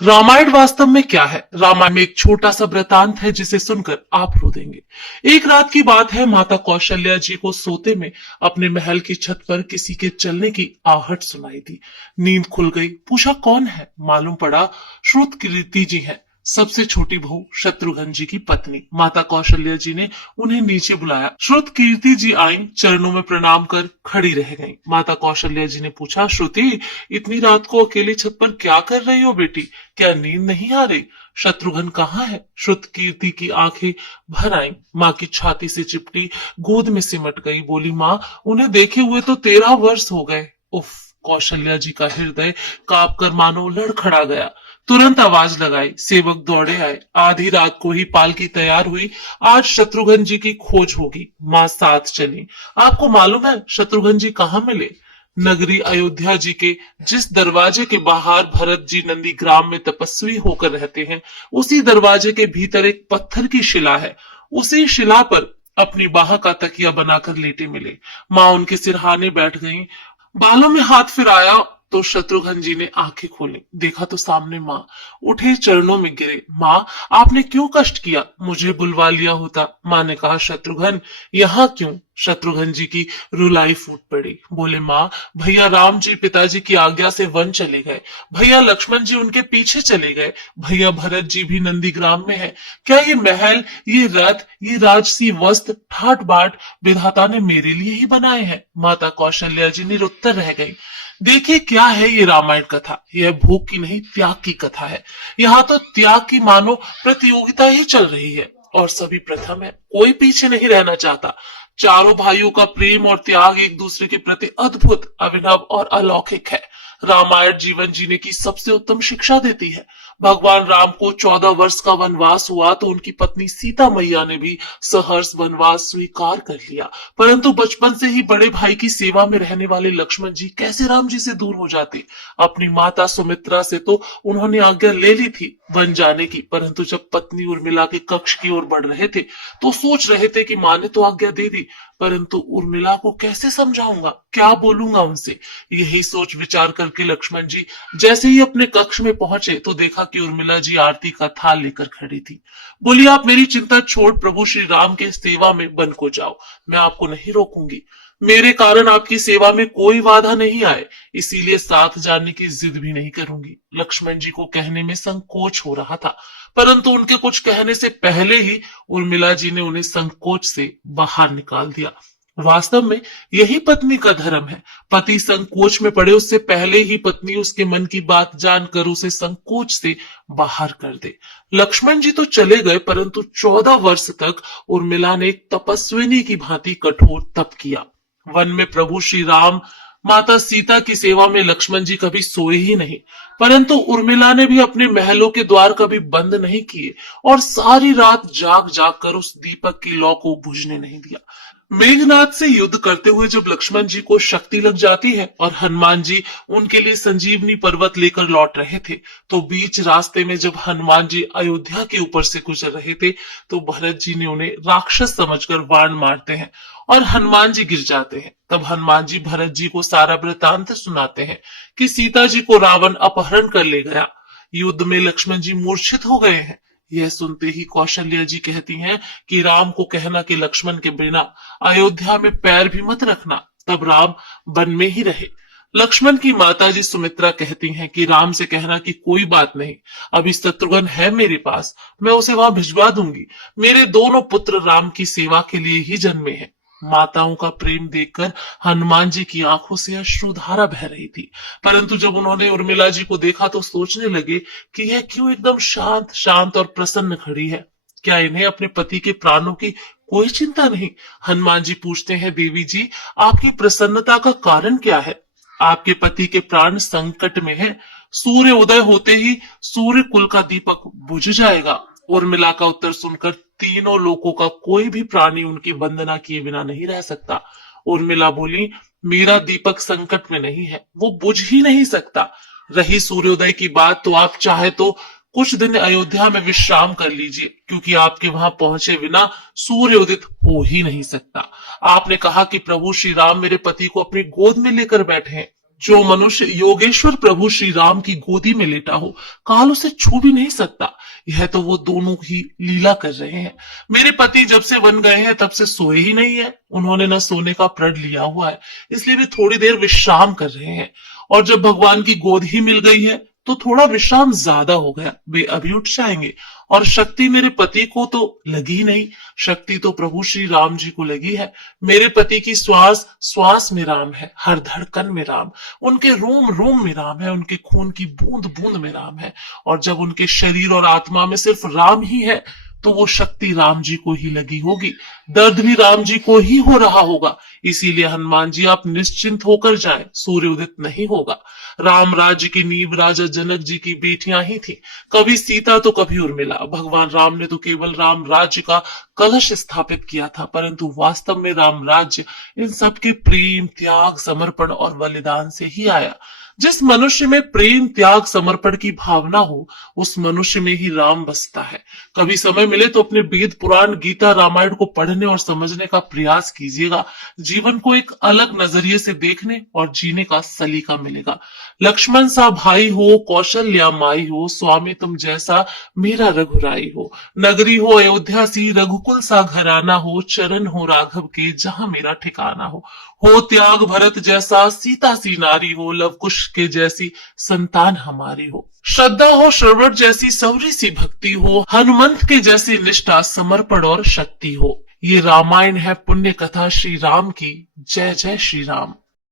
रामायण वास्तव में क्या है? रामायण में एक छोटा सा वृतांत है जिसे सुनकर आप रो देंगे। एक रात की बात है, माता कौशल्या जी को सोते में अपने महल की छत पर किसी के चलने की आहट सुनाई दी। नींद खुल गई। पूछा कौन है? मालूम पड़ा श्रुतकीर्ति जी है, सबसे छोटी बहू शत्रुघ्न जी की पत्नी। माता कौशल्या जी ने उन्हें नीचे बुलाया। श्रुतकीर्ति जी आई, चरणों में प्रणाम कर खड़ी रह गईं। माता कौशल्या जी ने पूछा, श्रुति इतनी रात को अकेली छत पर क्या कर रही हो बेटी? क्या नींद नहीं आ रही? शत्रुघ्न कहाँ है? श्रुतकीर्ति की आंखें भर आईं। माँ की छाती से चिपटी गोद में सिमट गई। बोली, माँ उन्हें देखे हुए तो 13 वर्ष हो गए। उफ! कौशल्या जी का हृदय कांप कर मानो लड़खड़ा गया। तुरंत आवाज लगाई। सेवक दौड़े आए। आधी रात को ही पालकी तैयार हुई। आज शत्रुघ्न जी की खोज होगी। माँ साथ चली। आपको मालूम है शत्रुघ्न जी कहाँ मिले? नगरी अयोध्या जी के जिस दरवाजे के बाहर भरत जी नंदीग्राम में तपस्वी होकर रहते हैं, उसी दरवाजे के भीतर एक पत्थर की शिला है। उसी शिला पर अपनी बाह का तकिया बनाकर लेटे मिले। माँ उनके सिरहाने बैठ गईं। बालों में हाथ फिराया तो शत्रुघ्न जी ने आंखें खोली। देखा तो सामने माँ। उठे, चरणों में गिरे। माँ आपने क्यों कष्ट किया? मुझे बुलवा लिया होता। माँ ने कहा, शत्रुघ्न यहाँ क्यों? शत्रुघ्न जी की रुलाई फूट पड़ी। बोले, माँ भैया राम जी पिताजी की आज्ञा से वन चले गए। भैया लक्ष्मण जी उनके पीछे चले गए। भैया भरत जी भी नंदीग्राम में है। क्या ये महल, ये रथ, ये राजसी वस्त्र ठाट बाट विधाता ने मेरे लिए ही बनाए हैं? माता कौशल्या जी निरुत्तर रह गई। देखिए क्या है ये रामायण कथा। यह भोग की नहीं, त्याग की कथा है। यहाँ तो त्याग की मानो प्रतियोगिता ही चल रही है और सभी प्रथम है। कोई पीछे नहीं रहना चाहता। चारों भाइयों का प्रेम और त्याग एक दूसरे के प्रति अद्भुत, अभिनव और अलौकिक है। रामायण जीवन जीने की सबसे उत्तम शिक्षा देती है। भगवान राम को 14 वर्ष का वनवास हुआ तो उनकी पत्नी सीता मैया ने भी सहर्ष वनवास स्वीकार कर लिया। परंतु बचपन से ही बड़े भाई की सेवा में रहने वाले लक्ष्मण जी कैसे राम जी से दूर हो जाते? अपनी माता सुमित्रा से तो उन्होंने आज्ञा ले ली थी वन जाने की, परंतु जब पत्नी उर्मिला के कक्ष की ओर बढ़ रहे थे तो सोच रहे थे कि माँ ने तो आज्ञा दे दी, परंतु उर्मिला को कैसे समझाऊंगा, क्या बोलूंगा उनसे? यही सोच विचार करके लक्ष्मण जी जैसे ही अपने कक्ष में पहुंचे तो देखा कि उर्मिला जी आरती का थाल लेकर खड़ी थी। बोली, आप मेरी चिंता छोड़ प्रभु श्री राम के सेवा में वन को जाओ। मैं आपको नहीं रोकूंगी। मेरे कारण आपकी सेवा में कोई बाधा नहीं आए, इसीलिए साथ जाने की जिद भी नहीं करूंगी। लक्ष्मण जी को कहने में संकोच हो रहा था, परंतु उनके कुछ कहने से पहले ही उर्मिला जी ने उन्हें संकोच से बाहर निकाल दिया। वास्तव में यही पत्नी का धर्म है। पति संकोच में पड़े उससे पहले ही पत्नी उसके मन की बात जानकर उसे संकोच से बाहर कर दे। लक्ष्मण जी तो चले गए, परंतु 14 वर्ष तक उर्मिला ने एक तपस्विनी की भांति कठोर तप किया। वन में प्रभु श्री राम, माता सीता की सेवा में लक्ष्मण जी कभी सोए ही नहीं, परंतु उर्मिला ने भी अपने महलों के द्वार कभी बंद नहीं किए और सारी रात जाग जाग कर उस दीपक की लौ को बुझने नहीं दिया। मेघनाथ से युद्ध करते हुए जब लक्ष्मण जी को शक्ति लग जाती है और हनुमान जी उनके लिए संजीवनी पर्वत लेकर लौट रहे थे, तो बीच रास्ते में जब हनुमान जी अयोध्या के ऊपर से गुजर रहे थे तो भरत जी ने उन्हें राक्षस समझकर बाण मारते हैं और हनुमान जी गिर जाते हैं। तब हनुमान जी भरत जी को सारा वृतांत सुनाते हैं कि सीता जी को रावण अपहरण कर ले गया। युद्ध में लक्ष्मण जी मूर्छित हो गए हैं। यह सुनते ही कौशल्या जी कहती हैं कि राम को कहना कि लक्ष्मण के बिना अयोध्या में पैर भी मत रखना, तब राम वन में ही रहे। लक्ष्मण की माताजी सुमित्रा कहती हैं कि राम से कहना कि कोई बात नहीं, अभी शत्रुघ्न है मेरे पास, मैं उसे वहां भिजवा दूंगी। मेरे दोनों पुत्र राम की सेवा के लिए ही जन्मे हैं। माताओं का प्रेम देखकर हनुमान जी की आंखों से अश्रुधारा बह रही थी, परंतु जब उन्होंने उर्मिला जी को देखा तो सोचने लगे कि यह क्यों एकदम शांत शांत और प्रसन्न खड़ी है। क्या इन्हें अपने पति के प्राणों की कोई चिंता नहीं? हनुमान जी पूछते हैं, देवी जी आपकी प्रसन्नता का कारण क्या है? आपके पति के प्राण संकट में है। सूर्य उदय होते ही सूर्य कुल का दीपक बुझ जाएगा। उर्मिला का उत्तर सुनकर तीनों लोगों का कोई भी प्राणी उनकी वंदना किए बिना नहीं रह सकता। उर्मिला बोली, मेरा दीपक संकट में नहीं है, वो बुझ ही नहीं सकता। रही सूर्योदय की बात, तो आप चाहे तो कुछ दिन अयोध्या में विश्राम कर लीजिए, क्योंकि आपके वहां पहुंचे बिना सूर्य उदित हो ही नहीं सकता। आपने कहा कि प्रभु श्री राम मेरे पति को अपनी गोद में लेकर बैठे हैं। जो मनुष्य योगेश्वर प्रभु श्री राम की गोदी में लेटा हो, काल उसे छू भी नहीं सकता। यह तो वो दोनों ही लीला कर रहे हैं। मेरे पति जब से वन गए हैं तब से सोए ही नहीं है। उन्होंने न सोने का प्रण लिया हुआ है, इसलिए वे थोड़ी देर विश्राम कर रहे हैं। और जब भगवान की गोद ही मिल गई है तो थोड़ा विश्राम ज्यादा हो गया, वे अभी उठ जाएंगे। और शक्ति मेरे पति को तो लगी नहीं, शक्ति तो प्रभु श्री राम जी को लगी है। मेरे पति की श्वास श्वास में राम है, हर धड़कन में राम, उनके रोम रोम में राम है, उनके खून की बूंद बूंद में राम है। और जब उनके शरीर और आत्मा में सिर्फ राम ही है तो वो शक्ति राम जी को ही लगी होगी, दर्द भी राम जी को ही हो रहा होगा। इसीलिए हनुमान जी आप निश्चिंत होकर जाएं, सूर्य उदित नहीं होगा। राम राज्य की नींव राजा जनक जी की बेटियां ही थी, कभी सीता तो कभी उर्मिला। भगवान राम ने तो केवल राम राज्य का कलश स्थापित किया था, परंतु वास्तव में राम राज्य इन सबके प्रेम, त्याग, समर्पण और बलिदान से ही आया। जिस मनुष्य में प्रेम, त्याग, समर्पण की भावना हो, उस मनुष्य में ही राम बसता है। कभी समय मिले तो अपने वेद, पुराण, गीता, रामायण को पढ़ने और समझने का प्रयास कीजिएगा। जीवन को एक अलग नजरिए से देखने और जीने का सलीका मिलेगा। लक्ष्मण सा भाई हो, कौशल्या माई हो, स्वामी तुम जैसा मेरा रघुराई हो। नगरी हो अयोध्या सी, रघुकुल सा घराना हो, चरण हो राघव के जहां मेरा ठिकाना हो त्याग भरत जैसा, सीता सी नारी हो, लव कुश के जैसी संतान हमारी हो। श्रद्धा हो श्रवण जैसी, सौरी सी भक्ति हो, हनुमंत के जैसी निष्ठा, समर्पण और शक्ति हो। ये रामायण है पुण्य कथा श्री राम की। जय जय श्री राम।